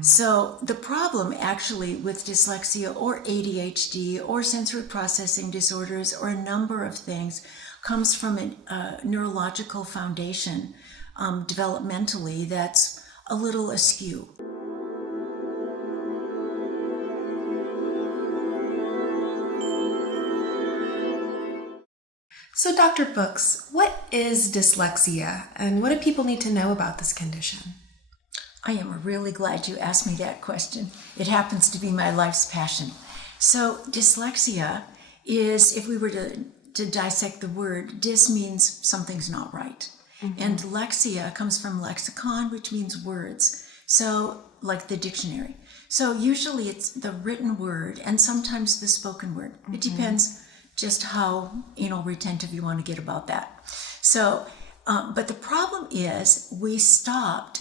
So the problem actually with dyslexia or ADHD or sensory processing disorders or a number of things comes from a neurological foundation developmentally that's a little askew. So Dr. Books, what is dyslexia and what do people need to know about this condition? I am really glad you asked me that question. It happens to be my life's passion. So dyslexia is, if we were to dissect the word, dys means something's not right. And lexia comes from lexicon, which means words. So like the dictionary. So usually it's the written word and sometimes the spoken word. It depends just how retentive you want to get about that. So, but the problem is we stopped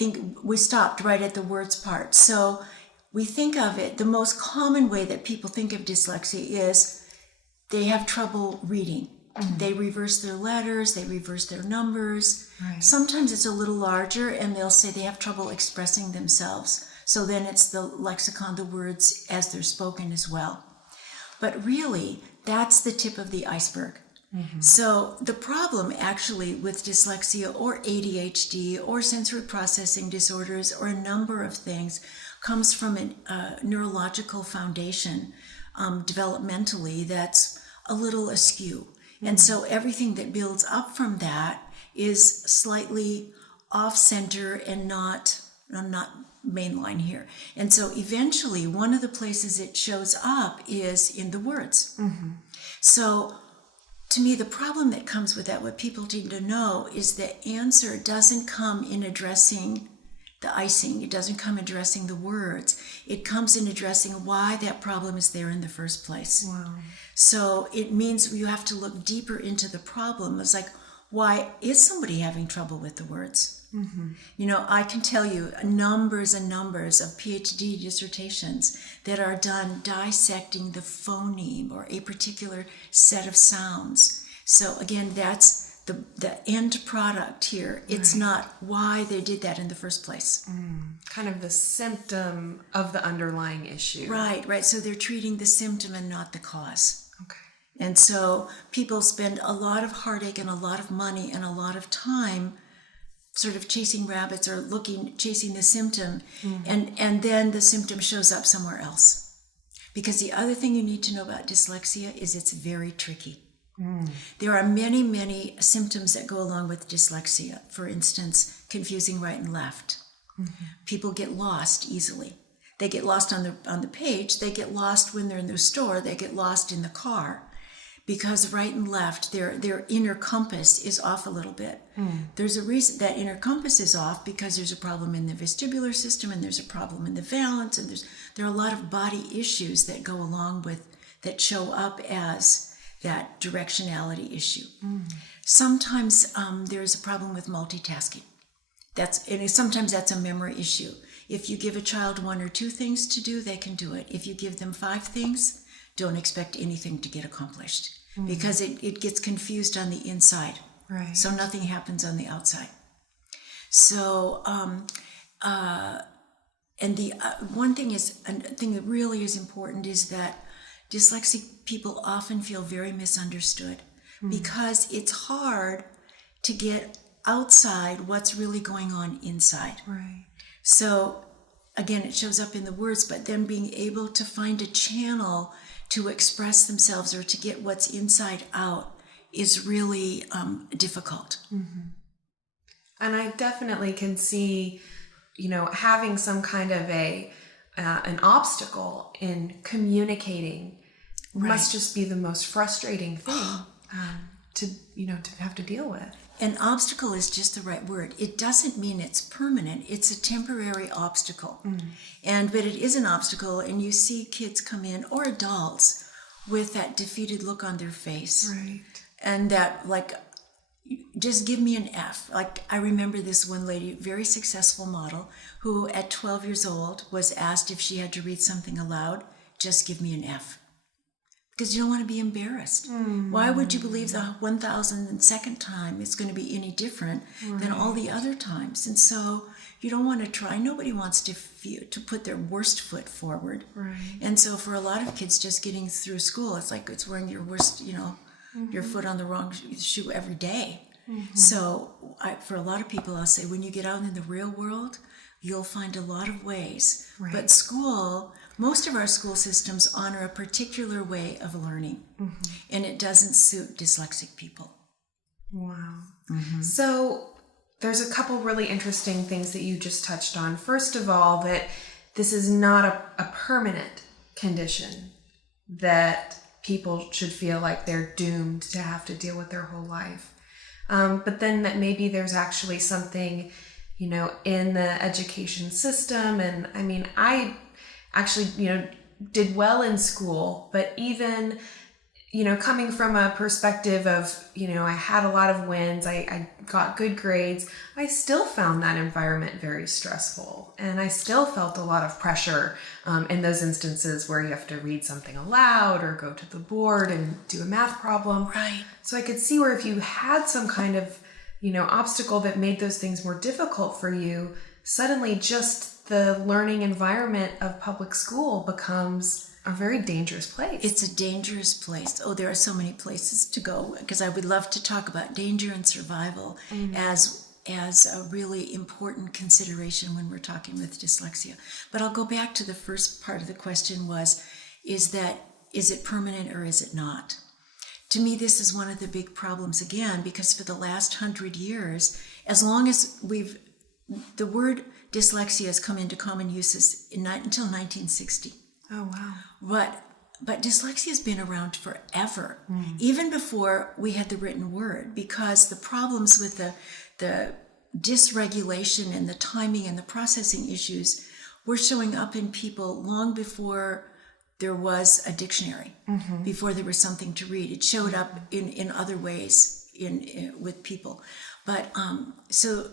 right at the words part. So we think of it, the most common way that people think of dyslexia is they have trouble reading. They reverse their letters, they reverse their numbers. Right. Sometimes it's a little larger and they'll say they have trouble expressing themselves. So then it's the lexicon, the words as they're spoken as well. But really, that's the tip of the iceberg. So the problem actually with dyslexia or ADHD or sensory processing disorders or a number of things comes from a neurological foundation developmentally that's a little askew. And so everything that builds up from that is slightly off center and not mainline here. And so eventually one of the places it shows up is in the words. So to me, the problem that comes with that, what people need to know, is the answer doesn't come in addressing the icing. It doesn't come addressing the words. It comes in addressing why that problem is there in the first place. Wow. So it means you have to look deeper into the problem. It's like, why is somebody having trouble with the words? I can tell you numbers and numbers of PhD dissertations that are done dissecting the phoneme or a particular set of sounds. So again, that's the end product here. It's not why they did that in the first place. Kind of the symptom of the underlying issue. Right. So they're treating the symptom and not the cause. Okay. And so people spend a lot of heartache and a lot of money and a lot of time sort of chasing rabbits or chasing the symptom, and then the symptom shows up somewhere else. Because the other thing you need to know about dyslexia is it's very tricky. There are many, many symptoms that go along with dyslexia. For instance, confusing right and left. People get lost easily. They get lost on the page. They get lost when they're in the store. They get lost in the car. Because right and left, their inner compass is off a little bit. There's a reason that inner compass is off, because there's a problem in the vestibular system and there's a problem in the valence, and there are a lot of body issues that go along with, that show up as that directionality issue. Sometimes there's a problem with multitasking. Sometimes that's a memory issue. If you give a child 1 or 2 things to do, they can do it. If you give them 5 things, don't expect anything to get accomplished, because it gets confused on the inside. Right. So nothing happens on the outside. So, and the one thing that really is important is that dyslexic people often feel very misunderstood, because it's hard to get outside what's really going on inside. Right. So again, it shows up in the words, but then being able to find a channel to express themselves or to get what's inside out is really difficult. And I definitely can see, having some kind of an obstacle in communicating must just be the most frustrating thing to have to deal with. An obstacle is just the right word. It doesn't mean it's permanent. It's a temporary obstacle. But it is an obstacle, and you see kids come in, or adults, with that defeated look on their face. Right. And that, just give me an F. I remember this one lady, very successful model, who at 12 years old was asked if she had to read something aloud, just give me an F. Because you don't want to be embarrassed. Why would you believe the 1,002nd time it's going to be any different than all the other times? And so you don't want to try. Nobody wants to put their worst foot forward. Right. And so for a lot of kids, just getting through school, it's like it's wearing your worst, your foot on the wrong shoe every day. So for a lot of people, I'll say, when you get out in the real world, you'll find a lot of ways. Right. But most of our school systems honor a particular way of learning, and it doesn't suit dyslexic people. Wow. So there's a couple really interesting things that you just touched on. First of all, that this is not a permanent condition that people should feel like they're doomed to have to deal with their whole life. But then that maybe there's actually something, in the education system. And I mean, I actually, did well in school, but even, coming from a perspective of, I had a lot of wins, I got good grades, I still found that environment very stressful. And I still felt a lot of pressure in those instances where you have to read something aloud or go to the board and do a math problem. Right. So I could see where if you had some kind of, obstacle that made those things more difficult for you, suddenly just the learning environment of public school becomes a very dangerous place. It's a dangerous place. Oh, there are so many places to go, because I would love to talk about danger and survival as a really important consideration when we're talking with dyslexia. But I'll go back to the first part of the question is it permanent or is it not? To me, this is one of the big problems again, because for the last 100 years, as long as the word dyslexia has come into common uses until 1960. Oh, wow. But dyslexia has been around forever, even before we had the written word, because the problems with the dysregulation and the timing and the processing issues were showing up in people long before there was a dictionary, before there was something to read. It showed up in other ways with people. But so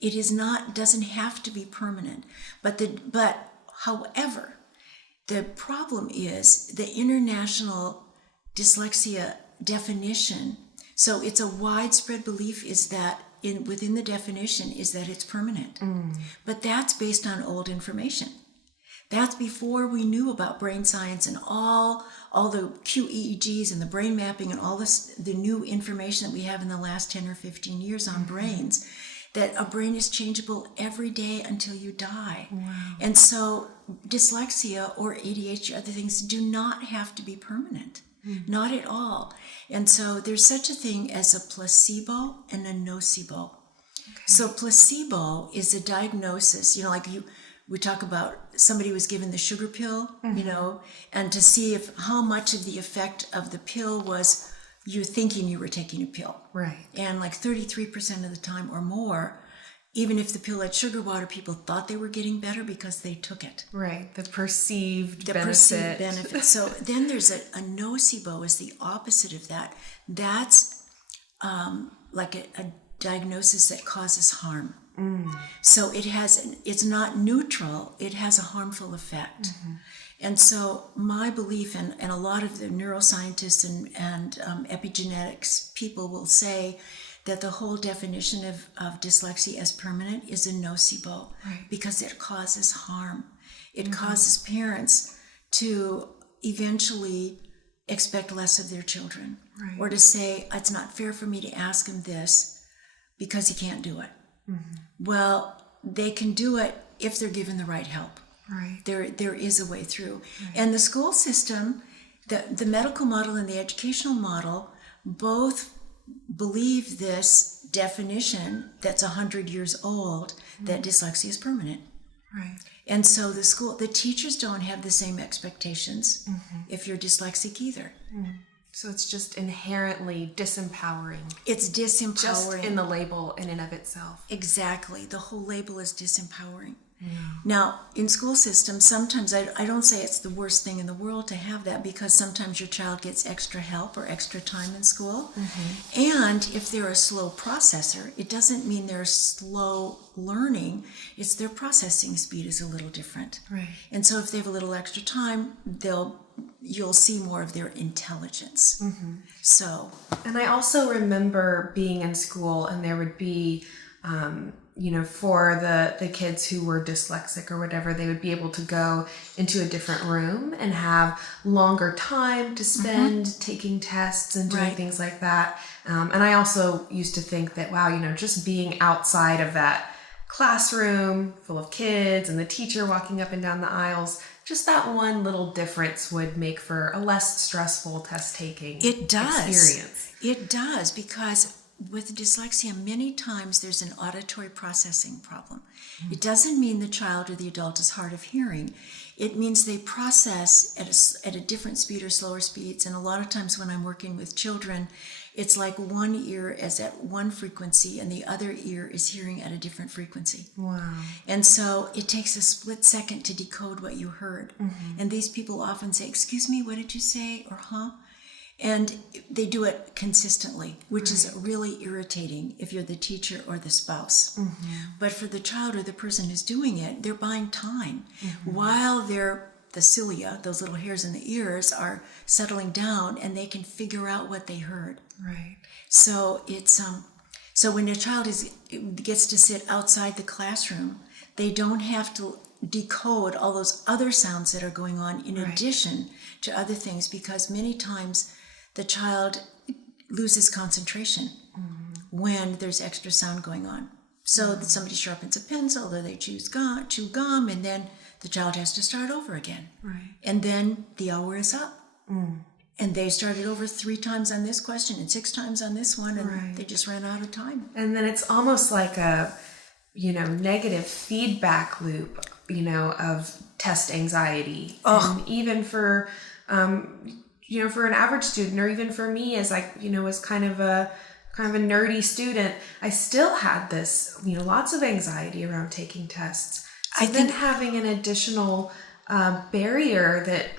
it doesn't have to be permanent. But however, the problem is the international dyslexia definition. So it's a widespread belief is that within the definition is that it's permanent. But that's based on old information. That's before we knew about brain science and all the QEEGs and the brain mapping and all the new information that we have in the last 10 or 15 years on brains, that a brain is changeable every day until you die. Wow. And so dyslexia or ADHD, other things, do not have to be permanent. Not at all. And so there's such a thing as a placebo and a nocebo. Okay. So placebo is a diagnosis, we talk about somebody was given the sugar pill, and to see how much of the effect of the pill was you thinking you were taking a pill. Right. And like 33% of the time or more, even if the pill had sugar water, people thought they were getting better because they took it. Right. The perceived benefit. So then there's a nocebo is the opposite of that. That's like a diagnosis that causes harm. So it's not neutral, it has a harmful effect. And so my belief, and a lot of the neuroscientists and epigenetics people will say that the whole definition of dyslexia as permanent is a nocebo, because it causes harm. It causes parents to eventually expect less of their children, or to say, it's not fair for me to ask him this because he can't do it. Well, they can do it if they're given the right help. Right. There is a way through. Right. And the school system, the medical model and the educational model both believe this definition that's 100 years old, that dyslexia is permanent. Right. And so the teachers don't have the same expectations if you're dyslexic either. So it's just inherently disempowering. It's disempowering. Just in the label in and of itself. Exactly. The whole label is disempowering. Yeah. Now, in school systems, sometimes I don't say it's the worst thing in the world to have that, because sometimes your child gets extra help or extra time in school. And if they're a slow processor, it doesn't mean they're slow learning. It's their processing speed is a little different. Right. And so if they have a little extra time, you'll see more of their intelligence. So. And I also remember being in school, and there would be for the kids who were dyslexic or whatever, they would be able to go into a different room and have longer time to spend taking tests and doing things like that. And I also used to think that, wow, just being outside of that classroom full of kids and the teacher walking up and down the aisles, just that one little difference would make for a less stressful test-taking experience. It does, because with dyslexia, many times there's an auditory processing problem. It doesn't mean the child or the adult is hard of hearing. It means they process at a different speed or slower speeds. And a lot of times when I'm working with children, it's like one ear is at one frequency and the other ear is hearing at a different frequency. Wow. And so it takes a split second to decode what you heard. And these people often say, "Excuse me, what did you say?" or "Huh?" And they do it consistently, which is really irritating if you're the teacher or the spouse. But for the child or the person who's doing it, they're buying time while the cilia, those little hairs in the ears, are settling down and they can figure out what they heard. Right. So it's so when a child gets to sit outside the classroom, they don't have to decode all those other sounds that are going on in addition to other things, because many times the child loses concentration when there's extra sound going on. So that somebody sharpens a pencil, or they chew gum, and then the child has to start over again. Right. And then the hour is up. And they started over 3 times on this question and 6 times on this one, and they just ran out of time. And then it's almost like a, negative feedback loop, of test anxiety. And even for, for an average student, or even for me as as kind of a nerdy student, I still had this, lots of anxiety around taking tests. So then having an additional barrier that,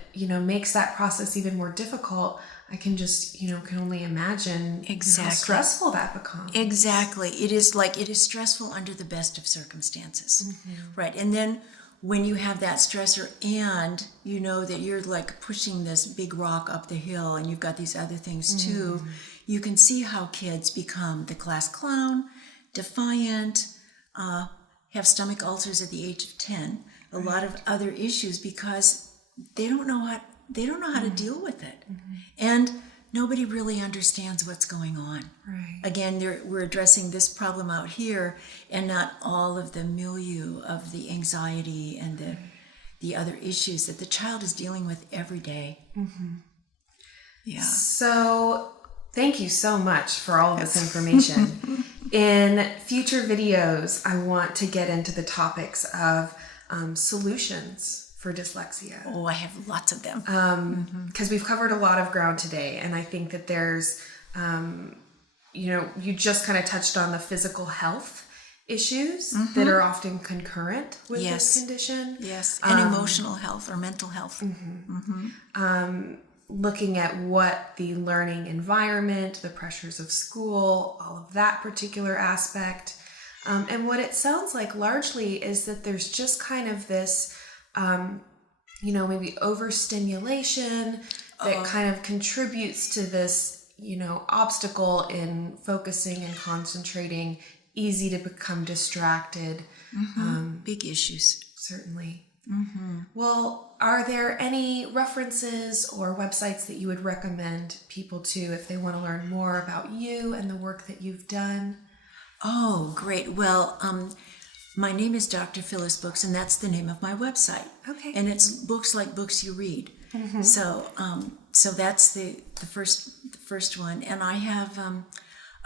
makes that process even more difficult, I can just, can only imagine how stressful that becomes. Exactly. It is stressful under the best of circumstances. Right. And then when you have that stressor and you know that you're like pushing this big rock up the hill and you've got these other things too, you can see how kids become the class clown, defiant, have stomach ulcers at the age of 10, a lot of other issues, because they don't know how to deal with it. And nobody really understands what's going on. Right. Again, we're addressing this problem out here and not all of the milieu of the anxiety and the other issues that the child is dealing with every day. Yeah. So thank you so much for all this information. In future videos, I want to get into the topics of solutions for dyslexia. Oh, I have lots of them. Because we've covered a lot of ground today, and I think that there's, you just kind of touched on the physical health issues that are often concurrent with this condition. Yes, and emotional health or mental health. Looking at what the learning environment, the pressures of school, all of that particular aspect. And what it sounds like largely is that there's just kind of this, maybe overstimulation that kind of contributes to this, obstacle in focusing and concentrating, easy to become distracted. Big issues. Certainly. Well, are there any references or websites that you would recommend people to if they want to learn more about you and the work that you've done? Oh, great. Well, my name is Dr. Phyllis Books, and that's the name of my website. Okay. And it's books like books you read. So that's the first one. And I have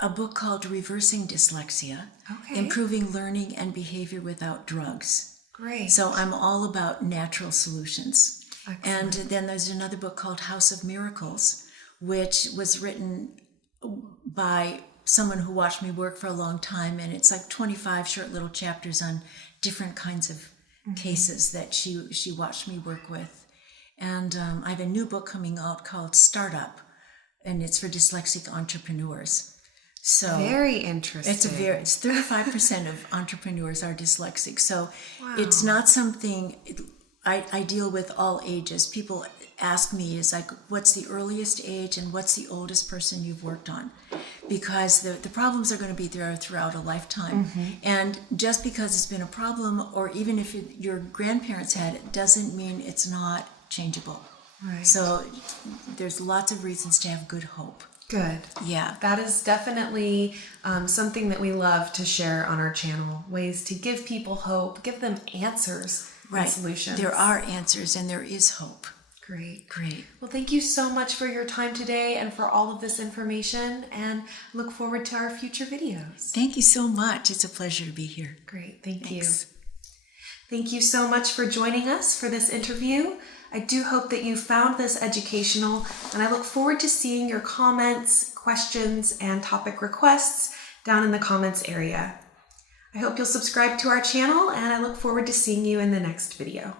a book called Reversing Dyslexia, Improving Learning and Behavior Without Drugs. Great. So I'm all about natural solutions. Excellent. And then there's another book called House of Miracles, which was written by someone who watched me work for a long time, and it's like 25 short little chapters on different kinds of cases that she watched me work with. And I have a new book coming out called Startup, and it's for dyslexic entrepreneurs. So very interesting. It's 35% of entrepreneurs are dyslexic. So it's not something I deal with all ages. People ask me, is like, what's the earliest age and what's the oldest person you've worked on? because the problems are going to be there throughout a lifetime. And just because it's been a problem, or even if your grandparents had it, doesn't mean it's not changeable. Right. So there's lots of reasons to have good hope. Good. Yeah. That is definitely something that we love to share on our channel. Ways to give people hope, give them answers and solutions. There are answers and there is hope. Great. Great. Well, thank you so much for your time today and for all of this information, and look forward to our future videos. Thank you so much. It's a pleasure to be here. Great. Thank you. Thanks. Thank you so much for joining us for this interview. I do hope that you found this educational, and I look forward to seeing your comments, questions, and topic requests down in the comments area. I hope you'll subscribe to our channel, and I look forward to seeing you in the next video.